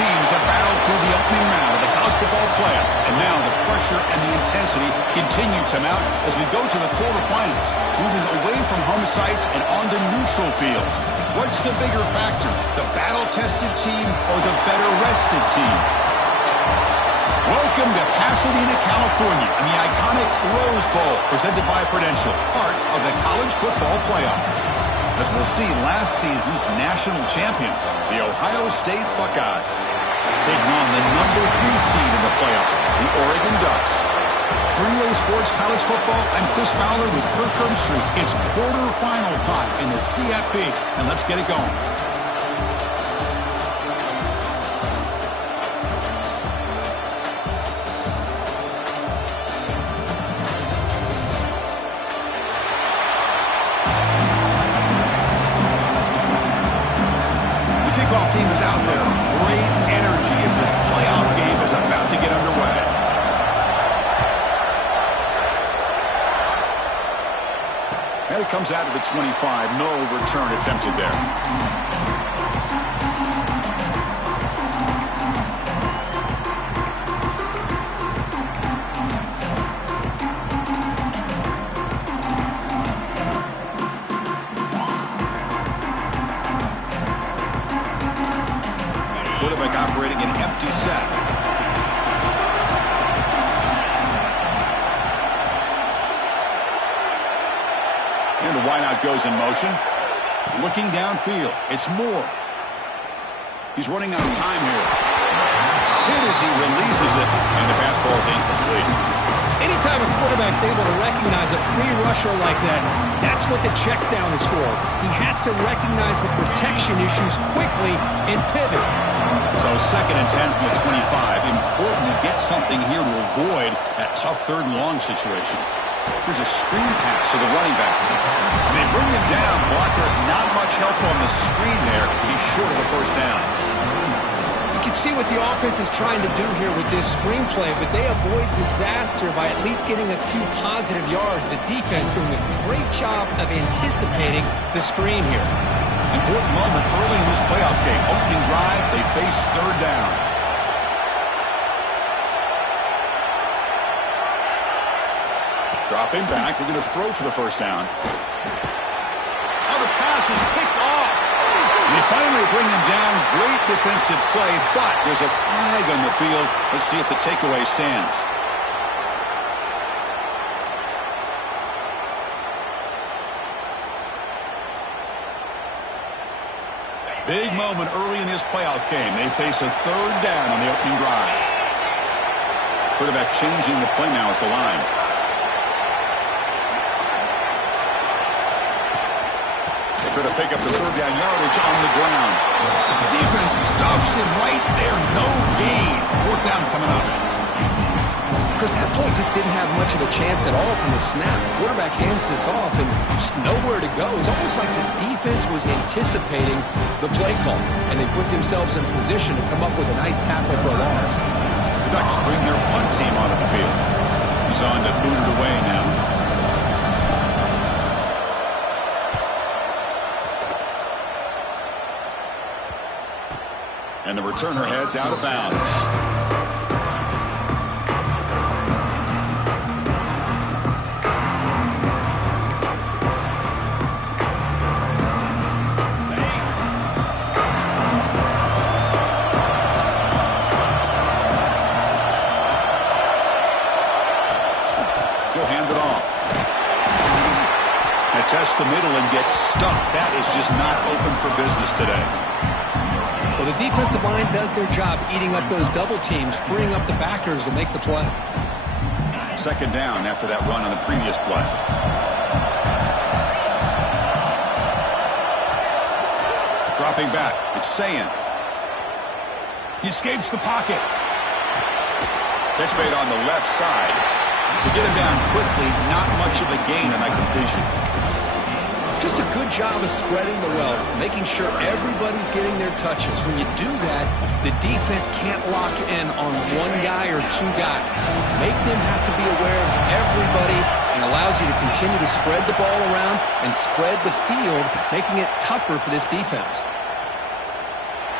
teams have battled through the opening round of the college football playoff, and now the pressure and the intensity continue to mount as we go to the quarterfinals, moving away from home sites and onto neutral fields. What's the bigger factor, the battle-tested team or the better-rested team? Welcome to Pasadena, California, and the iconic Rose Bowl, presented by Prudential, part of the college football playoff. As we'll see, last season's national champions, the Ohio State Buckeyes, taking on the number 3 seed in the playoff, the Oregon Ducks. 3A Sports College Football, I'm Chris Fowler with Kirk Herbstreit. It's quarterfinal time in the CFP, and let's get it going. Team is out there. Great energy as this playoff game is about to get underway. And it comes out of the 25. No return attempted there. Quarterback operating an empty set. And the wideout goes in motion. Looking downfield. It's Moore. He's running out of time here. Hit as he releases it, and the pass ball is incomplete. Anytime a quarterback's able to recognize a free rusher like that, that's what the check down is for. He has to recognize the protection issues quickly and pivot. So 2nd and 10 from the 25. Important to get something here to avoid that tough 3rd and long situation. Here's a screen pass to the running back. And they bring him down. Blocker has not much help on the screen there. He's short of the first down. You can see what the offense is trying to do here with this screenplay, but they avoid disaster by at least getting a few positive yards. The defense doing a great job of anticipating the screen here. Important moment early in this playoff game. Opening drive, they face 3rd down. Dropping back, they're going to throw for the first down. Oh, the pass is picked off. They finally bring him down. Great defensive play, but there's a flag on the field. Let's see if the takeaway stands. Big moment early in this playoff game. They face a 3rd down on the opening drive. Quarterback changing the play now at the line. They try to pick up the 3rd down yardage on the ground. Defense stuffs him right there. No gain. 4th down coming up. Chris, that play just didn't have much of a chance at all from the snap. Quarterback hands this off and just nowhere to go. It's almost like the defense was anticipating the play call, and they put themselves in position to come up with a nice tackle for a loss. The Ducks bring their punt team onto the field. He's on to boot it away now. And the returner heads out of bounds. Test the middle and gets stuck. That is just not open for business today. Well, the defensive line does their job eating up those double teams, freeing up the backers to make the play. 2nd down after that run on the previous play. Dropping back. It's Sayin. He escapes the pocket. Catch made on the left side. To get him down quickly, not much of a gain on that completion. Just a good job of spreading the wealth, making sure everybody's getting their touches. When you do that, the defense can't lock in on one guy or 2 guys. Make them have to be aware of everybody, and allows you to continue to spread the ball around and spread the field, making it tougher for this defense.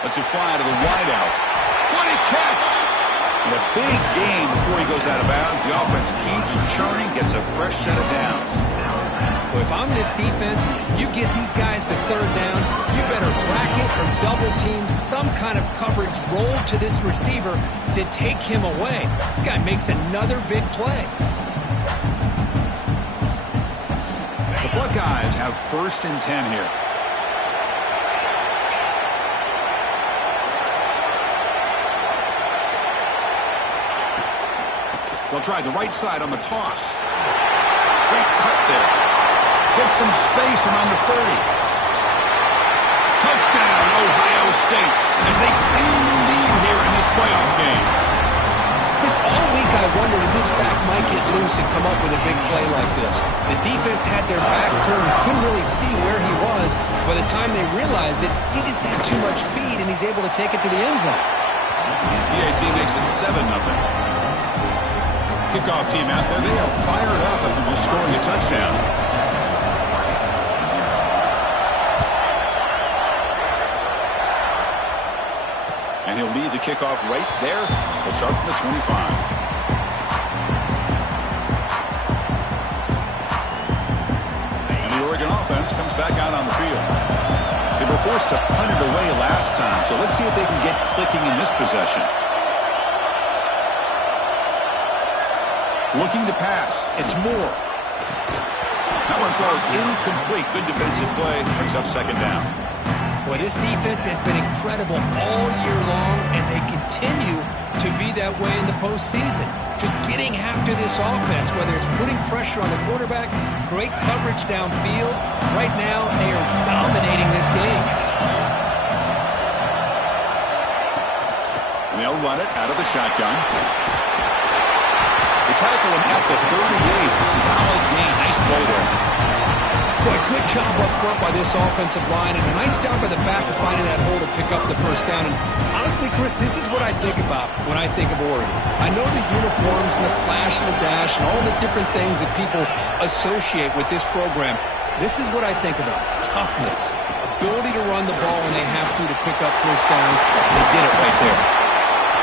Let's fly to the wideout. What a catch! And a big gain before he goes out of bounds. The offense keeps churning, gets a fresh set of downs. Well, if I'm this defense, you get these guys to third down, you better bracket or double team some kind of coverage roll to this receiver to take him away. This guy makes another big play. The Buckeyes have 1st and 10 here. They'll try the right side on the toss. Great cut there. Gets some space around the 30. Touchdown, Ohio State, as they claim the lead here in this playoff game. Chris, all week I wondered if this back might get loose and come up with a big play like this. The defense had their back turned, couldn't really see where he was. By the time they realized it, he just had too much speed, and he's able to take it to the end zone. BAT makes it 7-0. Kickoff team out there, they are fired up after just scoring a touchdown. And he'll lead the kickoff right there. We'll start from the 25. And the Oregon offense comes back out on the field. They were forced to punt it away last time, so let's see if they can get clicking in this possession. Looking to pass. It's Moore. That one falls incomplete. Good defensive play. Brings up 2nd down. Well, this defense has been incredible all year long, and they continue to be that way in the postseason. Just getting after this offense, whether it's putting pressure on the quarterback, great coverage downfield. Right now, they are dominating this game. And they'll run it out of the shotgun. They tackle him at the 38. Solid gain. Nice play there. Boy, good job up front by this offensive line, and a nice job by the back of finding that hole to pick up the 1st down. And honestly, Chris, this is what I think about when I think of Oregon. I know the uniforms and the flash and the dash and all the different things that people associate with this program. This is what I think about. Toughness, ability to run the ball when they have to pick up 1st downs. They did it right there.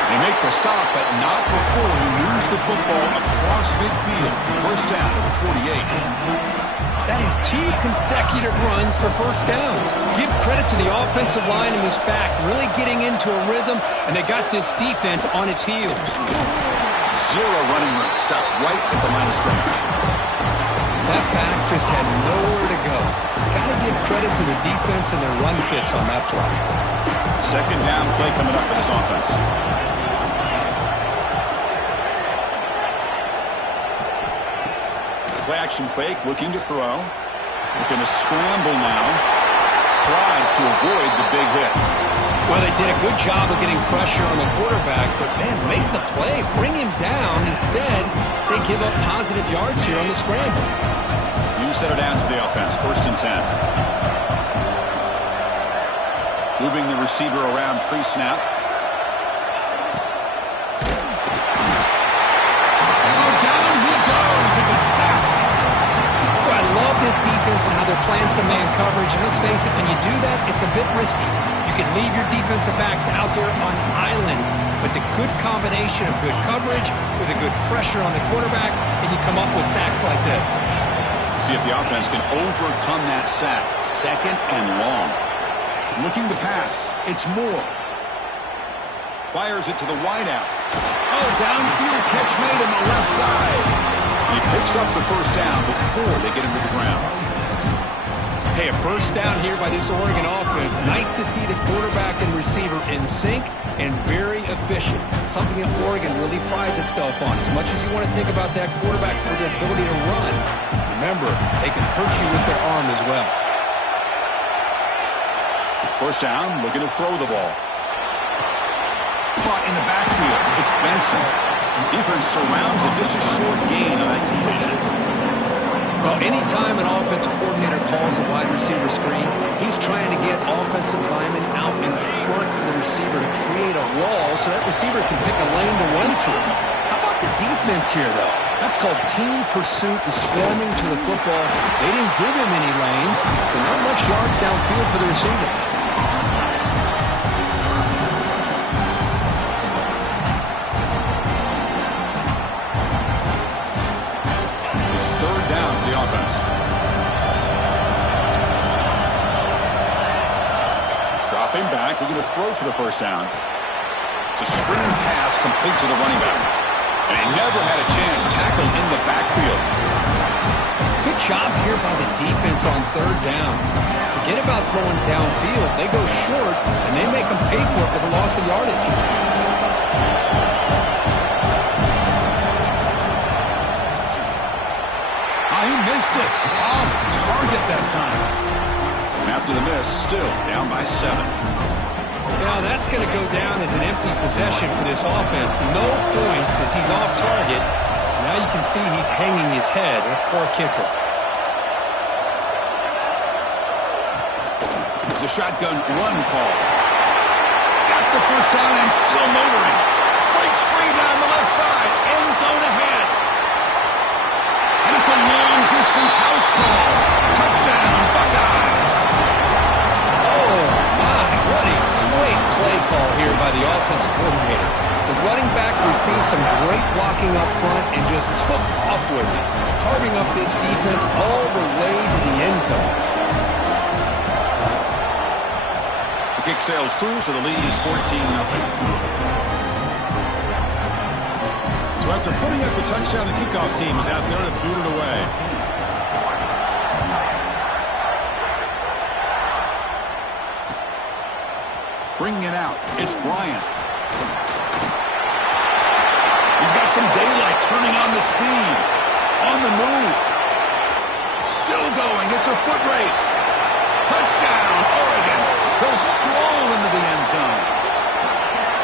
They make the stop, but not before he moves the football across midfield. 1st down to the 48. That is 2 consecutive runs for 1st downs. Give credit to the offensive line and this back really getting into a rhythm, and they got this defense on its heels. 0 running room. Stopped right at the line of scrimmage. That back just had nowhere to go. Got to give credit to the defense and their run fits on that play. 2nd down play coming up for this offense. Play action fake, looking to throw. Looking to scramble now. Slides to avoid the big hit. Well, they did a good job of getting pressure on the quarterback, but, man, make the play. Bring him down. Instead, they give up positive yards here on the scramble. New set of downs for the offense. 1st and 10. Moving the receiver around pre-snap. Down he goes. It's a sack. Well, I love this defense and how they're playing some man coverage. And let's face it, when you do that, it's a bit risky. You can leave your defensive backs out there on islands, but the good combination of good coverage with a good pressure on the quarterback, and you come up with sacks like this. See if the offense can overcome that sack. 2nd and long. Looking to pass. It's Moore. Fires it to the wideout. Oh, downfield catch made on the left side. He picks up the 1st down before they get him to the ground. Hey, a 1st down here by this Oregon offense. Nice to see the quarterback and receiver in sync and very efficient. Something that Oregon really prides itself on. As much as you want to think about that quarterback for the ability to run, remember, they can hurt you with their arm as well. 1st down, looking to throw the ball. Caught in the backfield. It's Benson. Defense surrounds him. Just a short gain on that completion. Well, anytime an offensive coordinator calls a wide receiver screen, he's trying to get offensive linemen out in front of the receiver to create a wall so that receiver can pick a lane to run through. How about the defense here, though? That's called team pursuit and swarming to the football. They didn't give him any lanes, so not much yards downfield for the receiver. third down to the offense. Dropping back, looking to throw for the first down. It's a screen pass complete to the running back. And he never had a chance, tackled in the backfield. Good job here by the defense on third down. Forget about throwing downfield. They go short, and they make them pay for it with a loss of yardage. He missed it. Off target that time. And after the miss, still down by 7. Now that's going to go down as an empty possession for this offense. No points as he's off target. Now you can see he's hanging his head. A poor kicker. It's a shotgun run call. Got the first down and still motoring. Breaks free down the left side. End zone ahead. And it's a long-distance house call. Touchdown, Buckeyes. Oh, my. What a great play call here by the offensive coordinator. The running back received some great blocking up front and just took off with it, carving up this defense all the way to the end zone. The kick sails through, so the lead is 14-0. So after putting up the touchdown, the kickoff team is out there to boot it away. Bringing it out, it's Bryant. He's got some daylight, turning on the speed. On the move. Still going, it's a foot race. Touchdown, Oregon. He'll stroll into the end zone.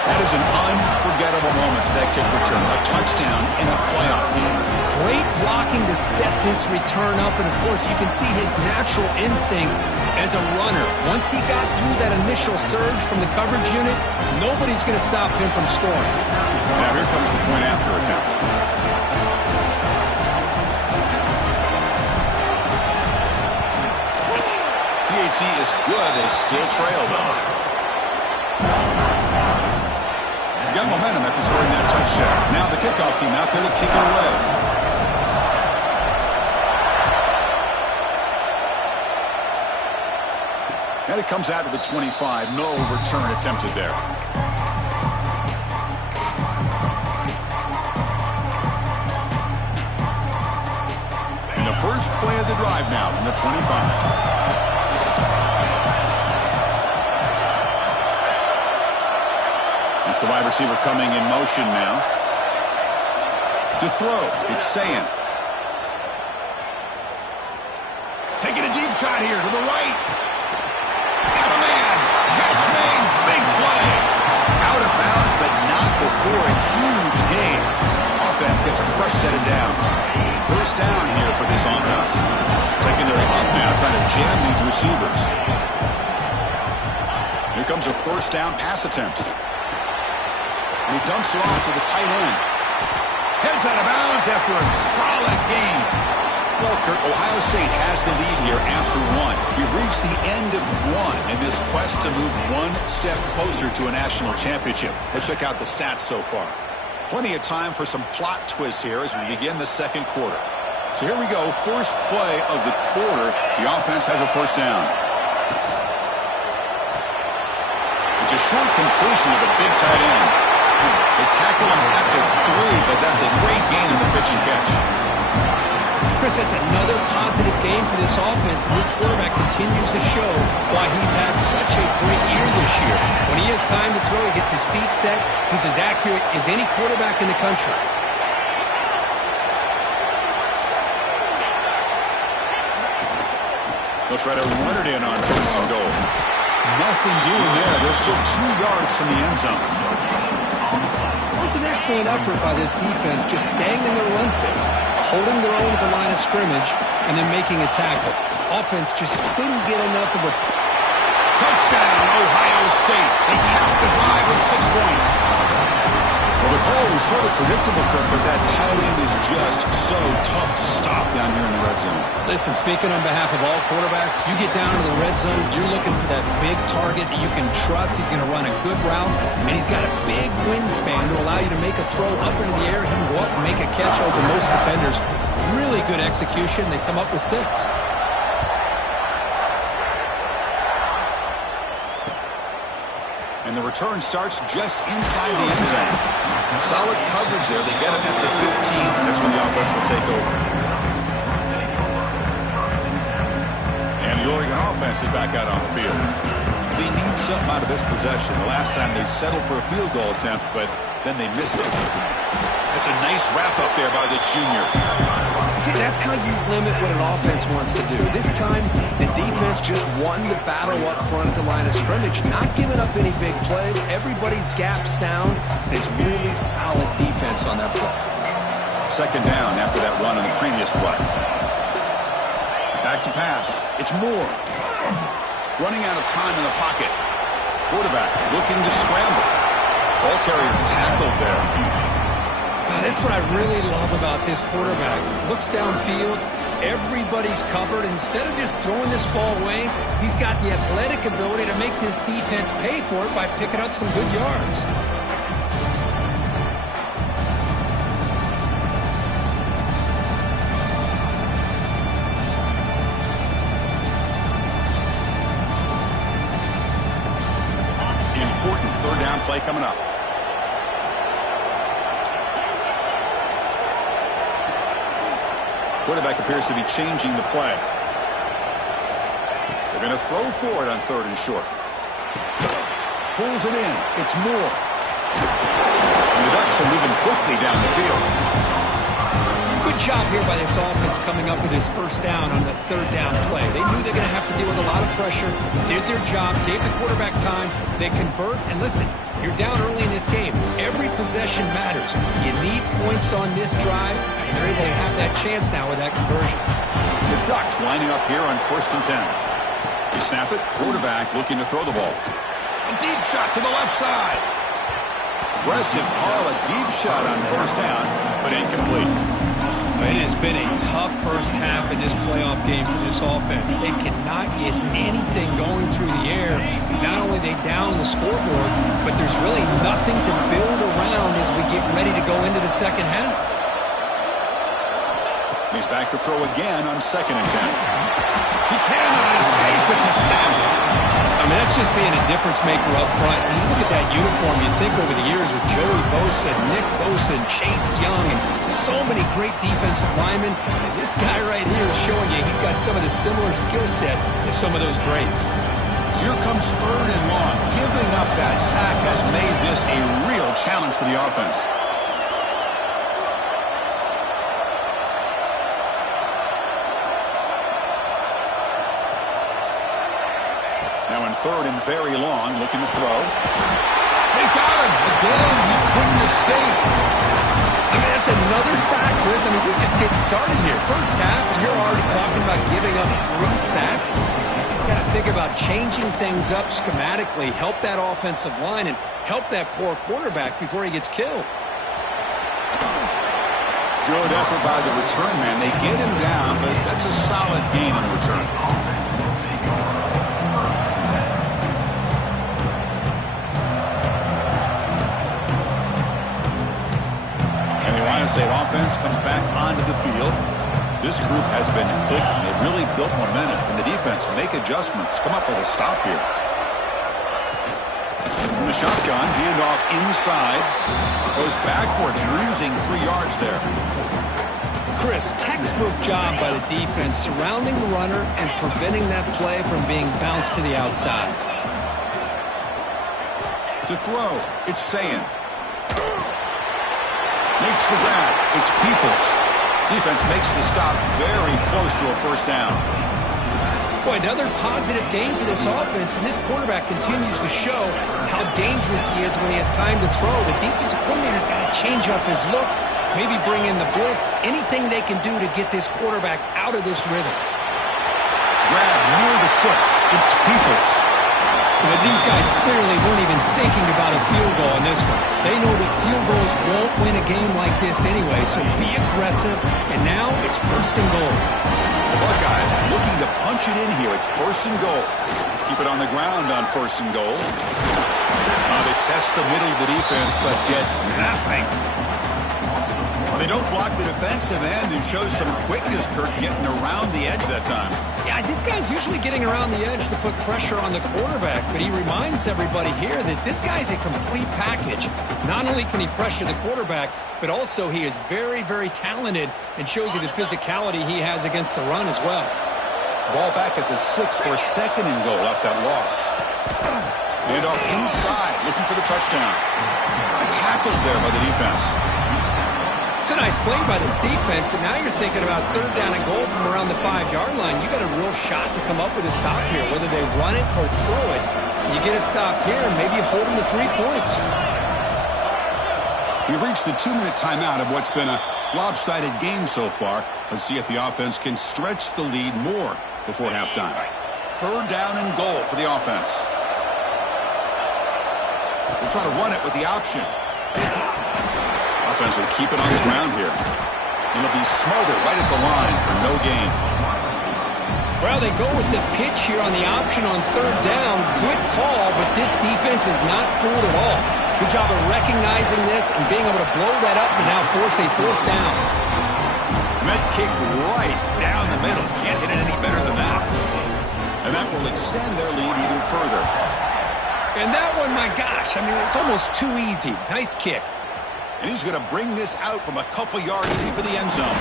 That is an unforgettable moment for that kick return. A touchdown in a playoff game. Great blocking to set this return up, and of course you can see his natural instincts as a runner. Once he got through that initial surge from the coverage unit, nobody's going to stop him from scoring. Now here comes the point after attempt. PHC is good. They still trail though. Got momentum after scoring that touchdown. Now the kickoff team out there to kick it away. And it comes out to the 25. No return attempted there. And the first play of the drive now from the 25. It's the wide receiver coming in motion now. To throw, it's Sayan. Taking a deep shot here to the right. Got a man. Catch made. Big play. Out of bounds, but not before a huge gain. Offense gets a fresh set of downs. First down here for this offense. Secondary up now, trying to jam these receivers. Here comes a first down pass attempt. And he dumps it off to the tight end. Heads out of bounds after a solid gain. Well, Kurt, Ohio State has the lead here after one. We've reached the end of one in this quest to move one step closer to a national championship. Let's check out the stats so far. Plenty of time for some plot twists here as we begin the second quarter. So here we go. First play of the quarter. The offense has a first down. It's a short completion of a big tight end. They tackle him at the 3, but that's a great gain in the pitch and catch. Chris, that's another positive game for this offense, and this quarterback continues to show why he's had such a great year this year. When he has time to throw, he gets his feet set. He's as accurate as any quarterback in the country. They'll try to run it in on first and goal. Nothing doing there. They're still 2 yards from the end zone. It was an excellent effort by this defense, just staying in their run phase, holding their own at the line of scrimmage, and then making a tackle. Offense just couldn't get enough of a... Touchdown, Ohio State. They count the drive with 6 points. Well, the call was sort of predictable, Kirk, but that tight end is just so tough to stop down here in the red zone. Listen, speaking on behalf of all quarterbacks, you get down to the red zone, you're looking for that big target that you can trust. He's going to run a good route, and he's got a big wingspan to allow you to make a throw up into the air. He can go up and make a catch over most defenders. Really good execution. They come up with 6. And the return starts just inside the end zone. Solid coverage there. They get it at the 15. That's when the offense will take over. And the Oregon offense is back out on the field. They need something out of this possession. The last time they settled for a field goal attempt, but then they missed it. That's a nice wrap up there by the junior. See, that's how you limit what an offense wants to do. This time, the defense just won the battle up front at the line of scrimmage, not giving up any big plays. Everybody's gap sound, and it's really solid defense on that play. Second down after that run on the previous play. Back to pass. It's Moore. Running out of time in the pocket. Quarterback looking to scramble. Ball carrier tackled there. That's what I really love about this quarterback. Looks downfield, everybody's covered. Instead of just throwing this ball away, he's got the athletic ability to make this defense pay for it by picking up some good yards. Important third down play coming up. Quarterback appears to be changing the play. They're going to throw for it on 3rd and short. Pulls it in. It's Moore. And the Ducks are moving quickly down the field. Good job here by this offense coming up with his first down on the 3rd down play. They knew they're going to have to deal with a lot of pressure. Did their job, gave the quarterback time. They convert, and listen, you're down early in this game. Every possession matters. You need points on this drive, and you're able to have that chance now with that conversion. The Ducks lining up here on 1st and 10. You snap it, quarterback looking to throw the ball. A deep shot to the left side. Aggressive call, a deep shot on 1st down, but incomplete. It has been a tough first half in this playoff game for this offense. They cannot get anything going through the air. Not only are they down the scoreboard, but there's really nothing to build around as we get ready to go into the second half. He's back to throw again on 2nd and 10. He cannot escape. It's a sack. I mean, that's just being a difference maker up front. And you look at that uniform, you think over the years with Joey Bosa, Nick Bosa, and Chase Young, and so many great defensive linemen. And this guy right here is showing you he's got some of the similar skill set as some of those greats. So here comes 3rd and long. Giving up that sack has made this a real challenge for the offense. Now in 3rd and very long, looking to throw. They got him. Again, he couldn't escape. I mean, that's another sack, Chris. I mean, we're just getting started here. First half, and you're already talking about giving up 3 sacks. You've got to think about changing things up schematically, help that offensive line, and help that poor quarterback before he gets killed. Good effort by the return man. They get him down, but that's a solid gain in return. State offense comes back onto the field. This group has been clicking. They've really built momentum. And the defense make adjustments. Come up with a stop here. From the shotgun, handoff inside. Goes backwards, losing 3 yards there. Chris, textbook job by the defense surrounding the runner and preventing that play from being bounced to the outside. To throw, it's Sayin. Makes the grab. It's Peoples. Defense makes the stop very close to a 1st down. Boy, another positive game for this offense, and this quarterback continues to show how dangerous he is when he has time to throw. The defensive coordinator's got to change up his looks, maybe bring in the blitz, anything they can do to get this quarterback out of this rhythm. Grab near the sticks. It's Peoples. But these guys clearly weren't even thinking about a field goal in this one. They know that field goals won't win a game like this anyway, so be aggressive. And now it's 1st and goal. The Buckeyes looking to punch it in here. It's 1st and goal. Keep it on the ground on 1st and goal. They test the middle of the defense, but get nothing. They don't block the defensive end and show some quickness, Kurt, getting around the edge that time. Yeah, this guy's usually getting around the edge to put pressure on the quarterback, but he reminds everybody here that this guy's a complete package. Not only can he pressure the quarterback, but also he is very, very talented and shows you the physicality he has against the run as well. Ball back at the 6 for a 2nd and goal after that loss. And off inside, looking for the touchdown. Tackled there by the defense. It's a nice play by this defense, and now you're thinking about 3rd down and goal from around the 5-yard line. You got a real shot to come up with a stop here, whether they run it or throw it. You get a stop here, and maybe you hold them to 3 points. We've reached the 2-minute timeout of what's been a lopsided game so far. Let's see if the offense can stretch the lead more before halftime. 3rd down and goal for the offense. We'll try to run it with the option. Offense will keep it on the ground here. It'll be smothered right at the line for no gain. Well, they go with the pitch here on the option on 3rd down. Good call, but this defense is not fooled at all. Good job of recognizing this and being able to blow that up to now force a 4th down. Met kick right down the middle. Can't hit it any better than that. And that will extend their lead even further. And that one, my gosh, I mean, it's almost too easy. Nice kick. And he's going to bring this out from a couple yards deep in the end zone.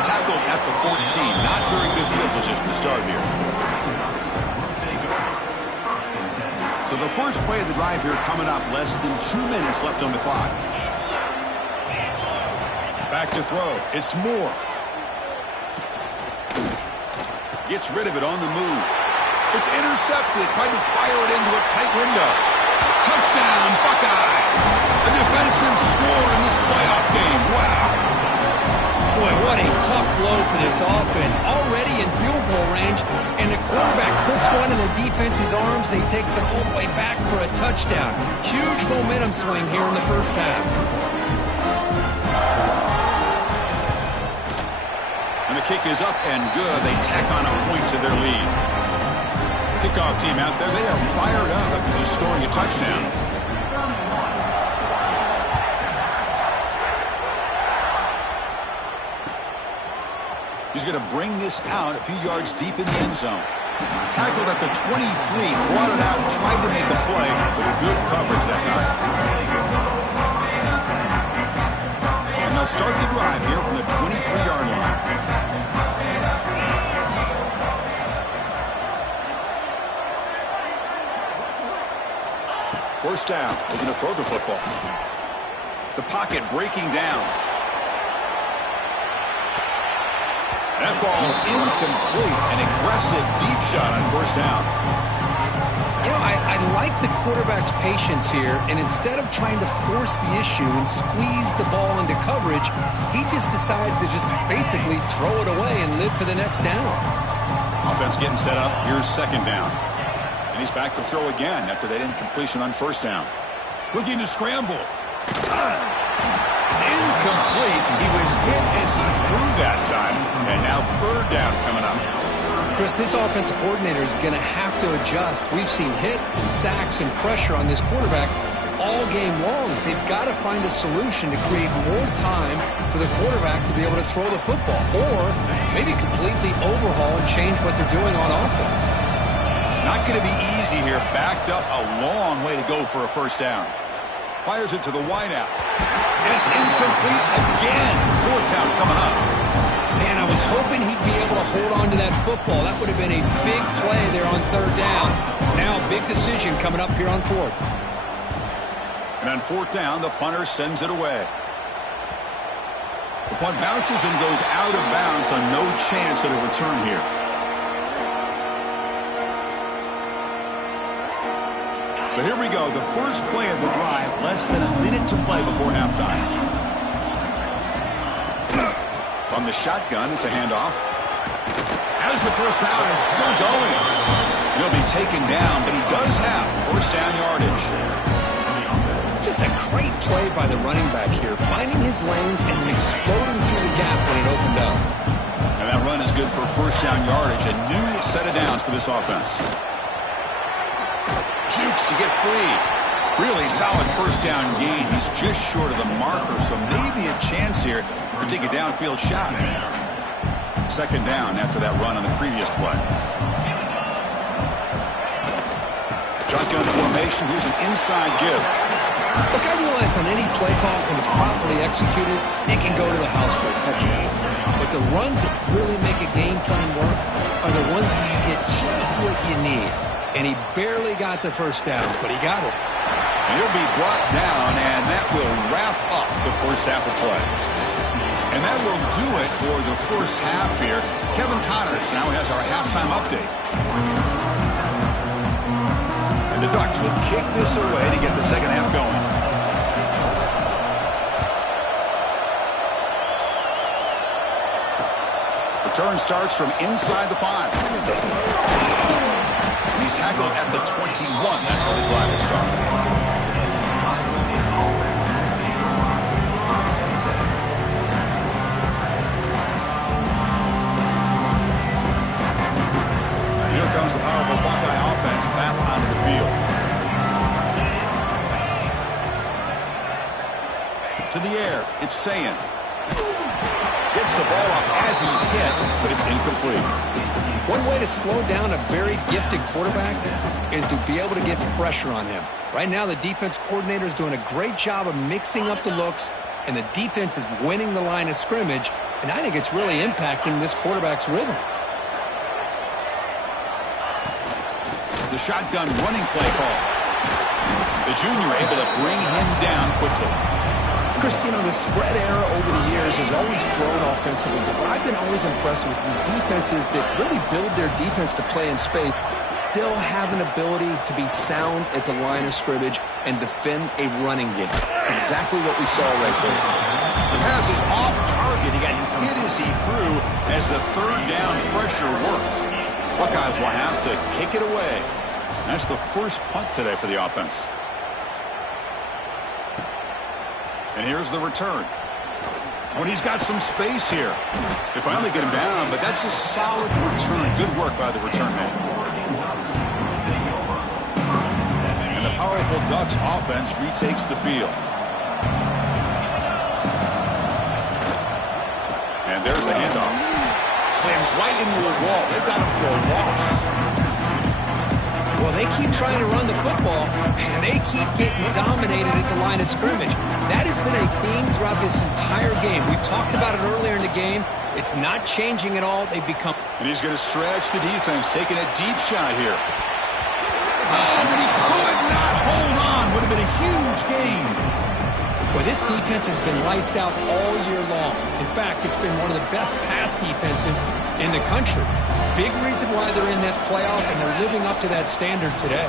Tackled at the 14. Not very good field position to start here. So the first play of the drive here coming up. Less than 2 minutes left on the clock. Back to throw. It's Moore. Gets rid of it on the move. It's intercepted. Tried to fire it into a tight window. Touchdown, Buckeyes. A defensive score in this playoff game. Wow. Boy, what a tough blow for this offense. Already in field goal range, and the quarterback puts one in the defense's arms. They takes it all the way back for a touchdown. Huge momentum swing here in the first half. And the kick is up and good. They tack on a point to their lead. Kickoff team out there, they are fired up after just scoring a touchdown. He's going to bring this out a few yards deep in the end zone. Tackled at the 23, brought it out, tried to make a play, but good coverage that time. And they'll start the drive here from the 23-yard line. First down, looking to throw the football. The pocket breaking down. That ball's incomplete. An aggressive deep shot on first down. You know, I like the quarterback's patience here, and instead of trying to force the issue and squeeze the ball into coverage, he just decides to just basically throw it away and live for the next down. Offense getting set up. Here's 2nd down. And he's back to throw again after that incompletion on first down. Looking to scramble. It's incomplete. He was hit as he threw that time. And now 3rd down coming up. Chris, this offensive coordinator is going to have to adjust. We've seen hits and sacks and pressure on this quarterback all game long. They've got to find a solution to create more time for the quarterback to be able to throw the football. Or maybe completely overhaul and change what they're doing on offense. Not going to be easy here. Backed up a long way to go for a first down. Fires it to the wideout. And it's incomplete again. 4th down coming up. Man, I was hoping he'd be able to hold on to that football. That would have been a big play there on 3rd down. Now a big decision coming up here on 4th. And on 4th down, the punter sends it away. The punt bounces and goes out of bounds on no chance of a return here. So here we go, the first play of the drive, less than a minute to play before halftime. On the shotgun, it's a handoff. As the first down is still going. He'll be taken down, but he does have first down yardage. Just a great play by the running back here, finding his lanes and then exploding through the gap when it opened up. And that run is good for first down yardage, a new set of downs for this offense. Jukes to get free. Really solid first down gain. He's just short of the marker, so maybe a chance here to take a downfield shot. Second down after that run on the previous play. Shotgun formation. Here's an inside give. Look, I realize on any play call, when it's properly executed, it can go to the house for a touchdown. But the runs that really make a game plan work are the ones where you get just what you need. And he barely got the first down, but he got it. And he'll be brought down, and that will wrap up the first half of play. And that will do it for the first half here. Kevin Connors now has our halftime update. And the Ducks will kick this away to get the second half going. Return starts from inside the 5. He's tackled at the 21. That's where the drive will start. Here comes the powerful Buckeye offense back onto the field. To the air, it's Sayin. Gets the ball off as he's hit, but it's incomplete. One way to slow down a very gifted quarterback is to be able to get pressure on him. Right now, the defense coordinator is doing a great job of mixing up the looks, and the defense is winning the line of scrimmage, and I think it's really impacting this quarterback's rhythm. The shotgun running play call. The junior able to bring him down quickly. Chris, you know, the spread era over the years has always grown offensively, but what I've been always impressed with defenses that really build their defense to play in space still have an ability to be sound at the line of scrimmage and defend a running game. It's exactly what we saw right there. The pass is off target. He got hit as he threw as the third down pressure worked. Buckeyes will have to kick it away. That's the first punt today for the offense. And here's the return. When he's got some space here. They finally get him down, but that's a solid return. Good work by the return man. And the powerful Ducks offense retakes the field. And there's the handoff. Slams right into a wall. They've got him for a loss. Well, they keep trying to run the football, and they keep getting dominated at the line of scrimmage. That has been a theme throughout this entire game. We've talked about it earlier in the game. It's not changing at all. They've become... And he's going to stretch the defense, taking a deep shot here. Oh, but he could not hold on. Would have been a huge gain. Well, this defense has been lights out all year long. In fact, it's been one of the best pass defenses in the country. Big reason why they're in this playoff, and they're living up to that standard today.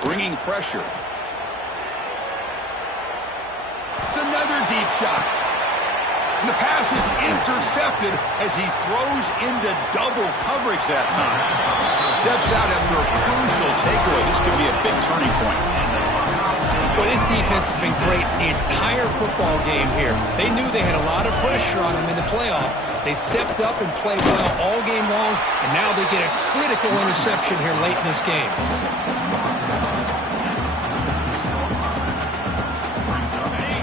Bringing pressure. It's another deep shot. And the pass is intercepted as he throws into double coverage that time. Steps out after a crucial takeaway. This could be a big turning point. Well, this defense has been great the entire football game here. They knew they had a lot of pressure on them in the playoff. They stepped up and played well all game long, and now they get a critical interception here late in this game.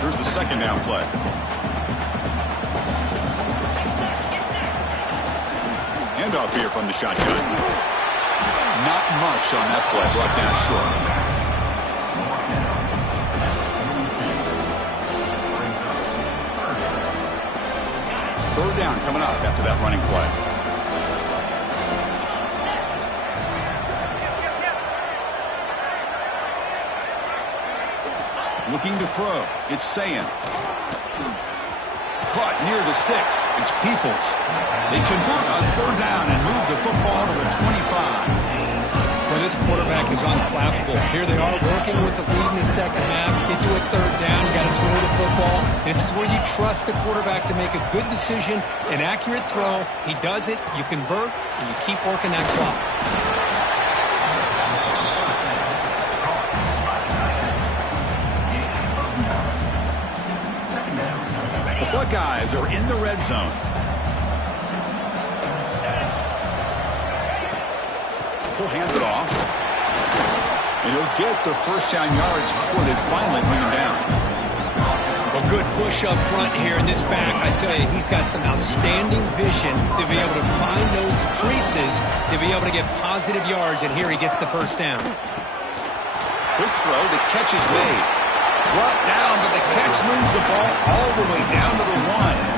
Here's the second down play. Handoff here from the shotgun. Not much on that play, brought down short. Third down coming up after that running play. Looking to throw. It's Sayin. Caught near the sticks. It's Peoples. They convert on third down and move the football to the 25. Well, this quarterback is unflappable. Here they are working with the lead in the second half. Get to a third down, got to throw the football. This is where you trust the quarterback to make a good decision, an accurate throw. He does it, you convert, and you keep working that clock. The Buckeyes are in the red zone. He'll hand it off. And he'll get the first down yards before they finally bring him down. A good push up front here in this back. I tell you, he's got some outstanding vision to be able to find those creases, to be able to get positive yards, and here he gets the first down. Quick throw, the catch is made. Brought down, but the catch moves the ball all the way down to the 1.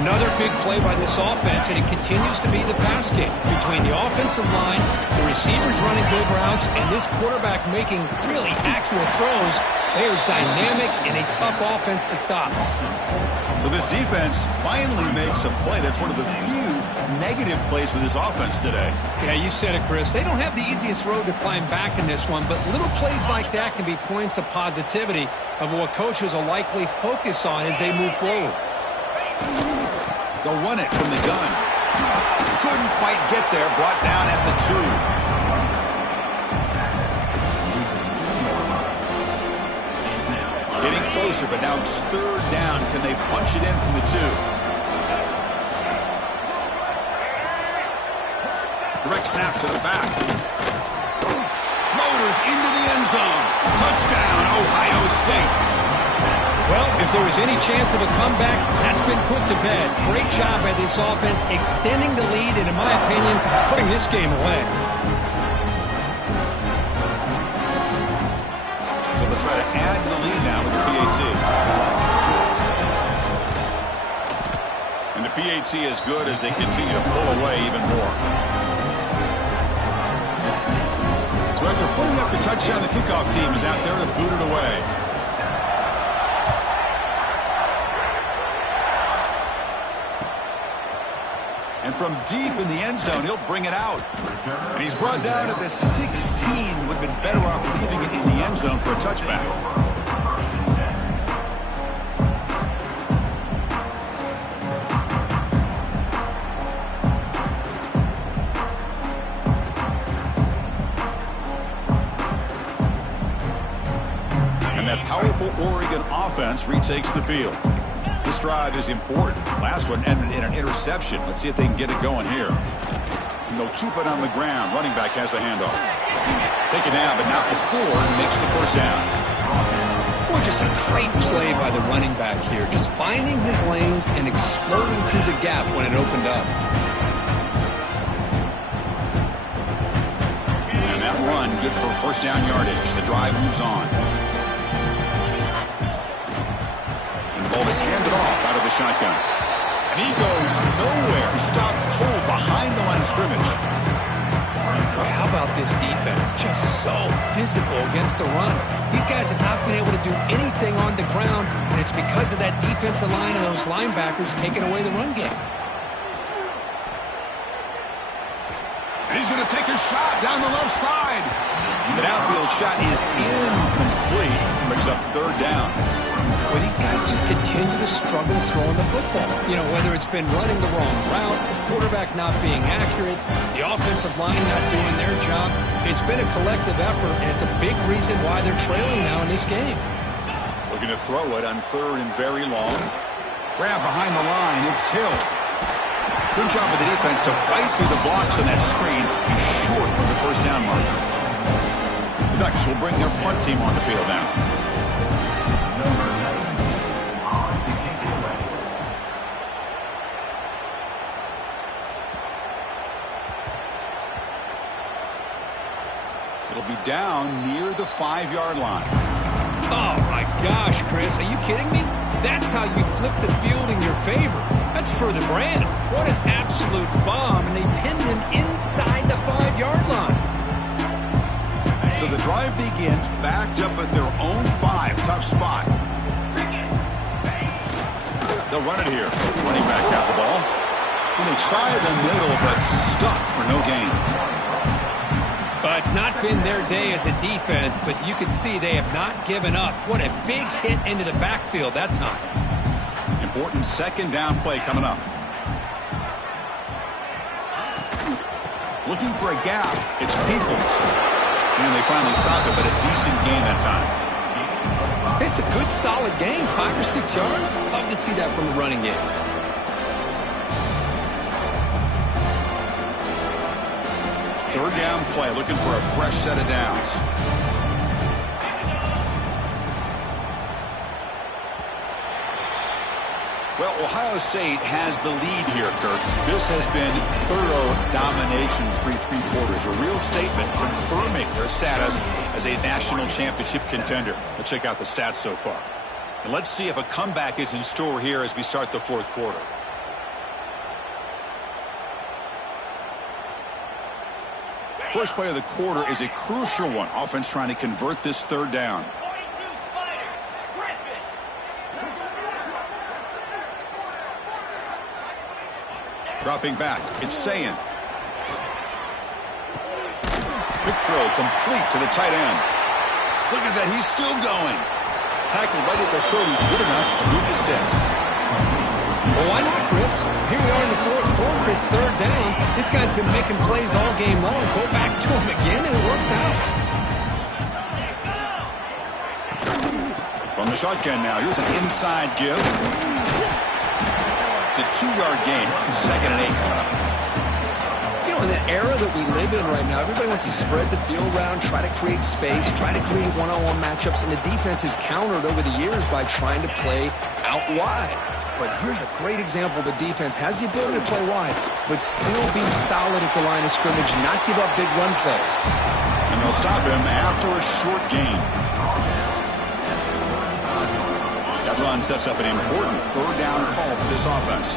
Another big play by this offense, and it continues to be the pass game. Between the offensive line, the receivers running good routes, and this quarterback making really accurate throws, they are dynamic and a tough offense to stop. So this defense finally makes a play. That's one of the few negative plays for this offense today. Yeah, you said it, Chris. They don't have the easiest road to climb back in this one, but little plays like that can be points of positivity of what coaches will likely focus on as they move forward. They'll run it from the gun. Couldn't quite get there. Brought down at the 2. Getting closer, but now it's 3rd down. Can they punch it in from the 2? Direct snap to the back. Motors into the end zone. Touchdown, Ohio State. Well, if there was any chance of a comeback, that's been put to bed. Great job by this offense extending the lead and, in my opinion, putting this game away. So they'll try to add to the lead now with the PAT. And the PAT is good as they continue to pull away even more. So after putting up the touchdown, the kickoff team is out there to boot it away. And from deep in the end zone, he'll bring it out. And he's brought down at the 16. Would have been better off leaving it in the end zone for a touchback. And that powerful Oregon offense retakes the field. This drive is important. Last one ended in an interception. Let's see if they can get it going here. And they'll keep it on the ground. Running back has the handoff. Take it down, but not before it makes the first down. Boy, just a great play by the running back here. Just finding his lanes and exploding through the gap when it opened up. And that run, good for first down yardage. The drive moves on. Ball is handed off out of the shotgun. And he goes nowhere. Stopped cold behind the line of scrimmage. Boy, how about this defense? Just so physical against the run. These guys have not been able to do anything on the ground, and it's because of that defensive line and those linebackers taking away the run game. And he's going to take a shot down the left side. The downfield shot is incomplete. Brings up 3rd down. Well, these guys just continue to struggle throwing the football. You know, whether it's been running the wrong route, the quarterback not being accurate, the offensive line not doing their job. It's been a collective effort, and it's a big reason why they're trailing now in this game. Looking to throw it on 3rd and very long. Grab behind the line. It's Hill. Good job of the defense to fight through the blocks on that screen. He's short of the first down marker. The Ducks will bring their punt team on the field now. It'll be down near the 5-yard line. Oh, my gosh, Chris. Are you kidding me? That's how you flip the field in your favor. That's for the brand. What an absolute bomb, and they pinned him inside the 5-yard line. So the drive begins backed up at their own 5. Tough spot. They'll run it here. Running back has the ball. And they try the middle, but stuck for no gain. It's not been their day as a defense, but you can see they have not given up. What a big hit into the backfield that time. Important 2nd down play coming up. Looking for a gap. It's Peoples. And they finally stop it, but a decent gain that time. It's a good, solid gain. 5 or 6 yards. Love to see that from the running game. The Third down play, looking for a fresh set of downs. Well, Ohio State has the lead here, Kirk. This has been thorough domination through three quarters. A real statement confirming their status as a national championship contender. Let's check out the stats so far. And let's see if a comeback is in store here as we start the fourth quarter. First play of the quarter is a crucial one. Offense trying to convert this third down. Dropping back, it's Sayin. Quick throw, complete to the tight end. Look at that, he's still going. Tackled right at the 30, good enough to move the sticks. Well, why not, Chris? Here we are in the fourth quarter, it's third down. This guy's been making plays all game long. Go back to him again, and it works out. From the shotgun now, here's an inside give. It's a 2-yard gain. Second and 8 coming up. You know, in the era that we live in right now, everybody wants to spread the field around, try to create space, try to create one-on-one matchups, and the defense has countered over the years by trying to play out wide. But here's a great example. The defense has the ability to play wide, but still be solid at the line of scrimmage, not give up big run plays. And they'll stop him after a short gain. That run sets up an important third down call for this offense.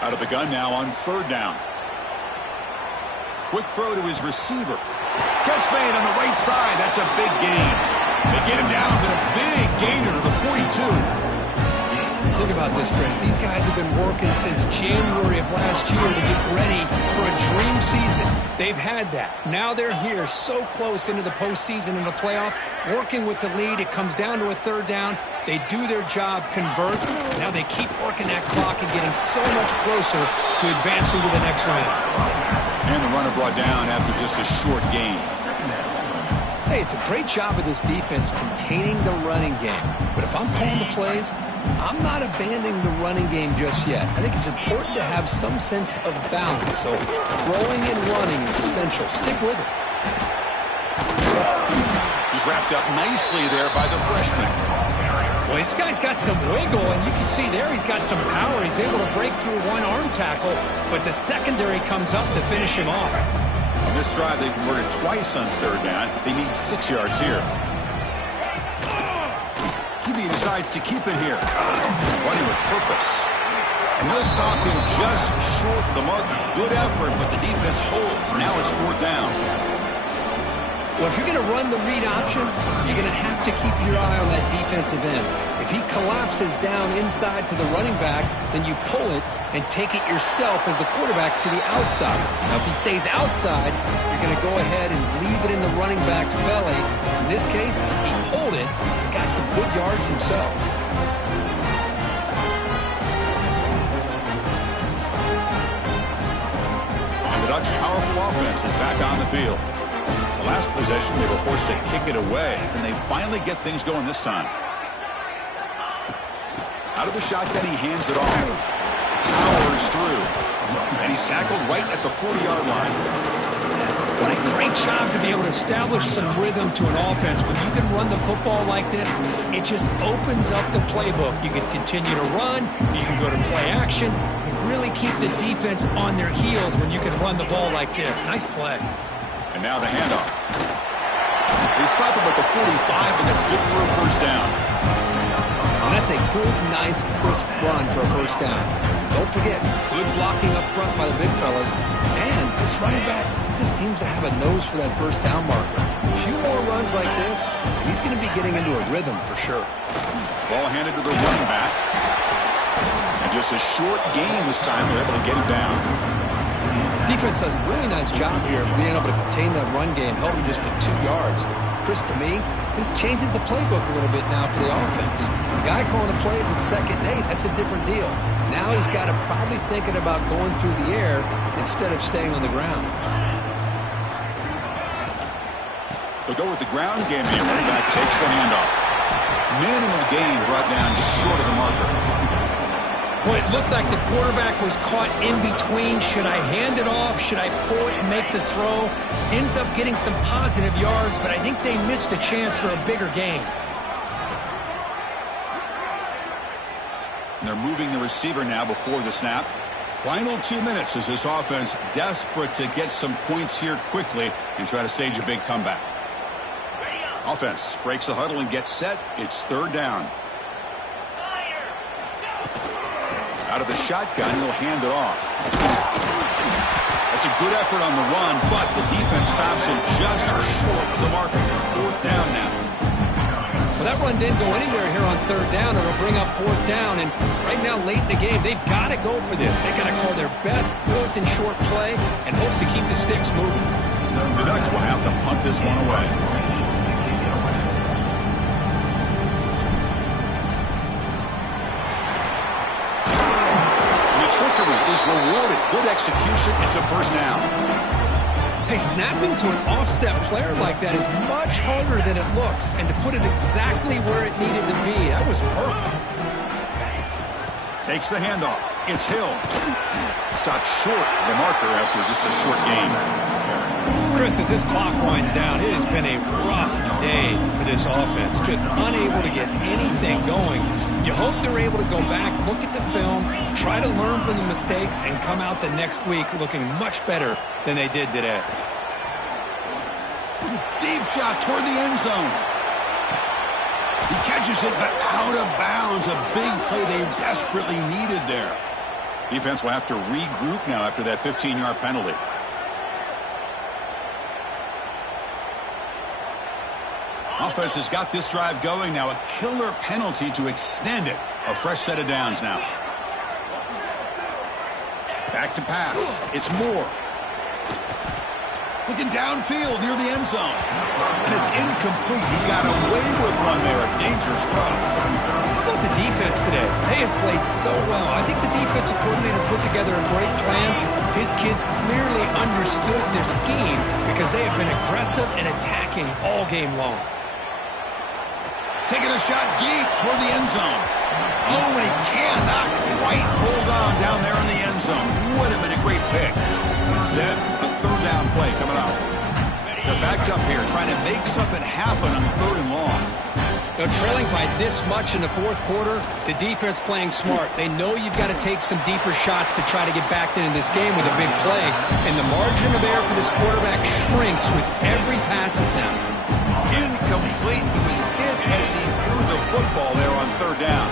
Out of the gun now on third down. Quick throw to his receiver. Catch made on the right side. That's a big gain. They get him down, but a big gainer to the 42. Think about this, Chris. These guys have been working since January of last year to get ready for a dream season. They've had that. Now they're here so close into the postseason and the playoff, working with the lead. It comes down to a third down. They do their job, convert. Now they keep working that clock and getting so much closer to advancing to the next round. And the runner brought down after just a short gain. Hey, it's a great job of this defense containing the running game. But if I'm calling the plays, I'm not abandoning the running game just yet. I think it's important to have some sense of balance. So throwing and running is essential. Stick with it. He's wrapped up nicely there by the freshman. Well, this guy's got some wiggle, and you can see there he's got some power. He's able to break through one arm tackle, but the secondary comes up to finish him off. On this drive, they converted twice on third down. They need 6 yards here. He decides to keep it here. Running with purpose. And they'll stop him just short of the mark. Good effort, but the defense holds. Now it's fourth down. Well, if you're going to run the read option, you're going to have to keep your eye on that defensive end. If he collapses down inside to the running back, then you pull it and take it yourself as a quarterback to the outside. Now, if he stays outside, you're going to go ahead and leave it in the running back's belly. In this case, he pulled it and got some good yards himself. And the Ducks' powerful offense is back on the field. The last possession, they were forced to kick it away, and they finally get things going this time. Out of the shotgun, he hands it off. Powers through. And he's tackled right at the 40-yard line. What a great job to be able to establish some rhythm to an offense. When you can run the football like this, it just opens up the playbook. You can continue to run. You can go to play action. You really keep the defense on their heels when you can run the ball like this. Nice play. And now the handoff. They stop him at the 45, but that's good for a first down. And that's a good, nice, crisp run for a first down. Don't forget, good blocking up front by the big fellas. And this running back just seems to have a nose for that first down marker. A few more runs like this, and he's going to be getting into a rhythm for sure. Ball handed to the running back. And just a short gain this time. They're able to get him down. Defense does a really nice job here of being able to contain that run game, helping just to 2 yards. Chris, to me, this changes the playbook a little bit now for the offense. The guy calling the plays at 2nd and 8, that's a different deal. Now he's got to probably thinking about going through the air instead of staying on the ground. They'll go with the ground game here. Running back takes the handoff. Minimal gain brought down short of the marker. Well, it looked like the quarterback was caught in between. Should I hand it off? Should I pull it and make the throw? Ends up getting some positive yards, but I think they missed a chance for a bigger gain. And they're moving the receiver now before the snap. Final 2 minutes as this offense desperate to get some points here quickly and try to stage a big comeback. Offense breaks the huddle and gets set. It's third down. Out of the shotgun, he'll hand it off. That's a good effort on the run, but the defense stops him just short of the marker. Fourth down now. Well, that run didn't go anywhere here on third down. It'll bring up fourth down, and right now, late in the game, they've got to go for this. They've got to call their best fourth and short play and hope to keep the sticks moving. The Ducks will have to punt this one away. Trickery is rewarded. Good execution. It's a first down. Hey, snapping to an offset player like that is much harder than it looks. And to put it exactly where it needed to be, that was perfect. Takes the handoff. It's Hill. Stopped short of the marker after just a short gain. Chris, as this clock winds down, it has been a rough day for this offense. Just unable to get anything going. You hope they're able to go back, look at the film, try to learn from the mistakes, and come out the next week looking much better than they did today. Deep shot toward the end zone. He catches it, but out of bounds. A big play they desperately needed there. Defense will have to regroup now after that 15-yard penalty. Offense has got this drive going now. A killer penalty to extend it. A fresh set of downs now. Back to pass. It's Moore. Looking downfield near the end zone. And it's incomplete. He got away with one there. A dangerous throw. How about the defense today? They have played so well. I think the defensive coordinator put together a great plan. His kids clearly understood their scheme because they have been aggressive and attacking all game long. Taking a shot deep toward the end zone. Oh, and he cannot quite hold on down there in the end zone. Would have been a great pick. Instead, a third down play coming up. They're backed up here trying to make something happen on third and long. They're trailing by this much in the fourth quarter. The defense playing smart. They know you've got to take some deeper shots to try to get back into this game with a big play. And the margin of error for this quarterback shrinks with every pass attempt. Incomplete. He was hit as he threw the football there on third down.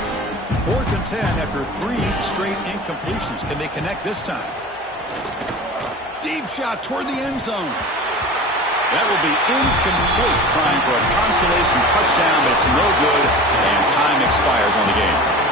4th and 10 after 3 straight incompletions. Can they connect this time? Deep shot toward the end zone. That will be incomplete, trying for a consolation touchdown, but it's no good, and time expires on the game.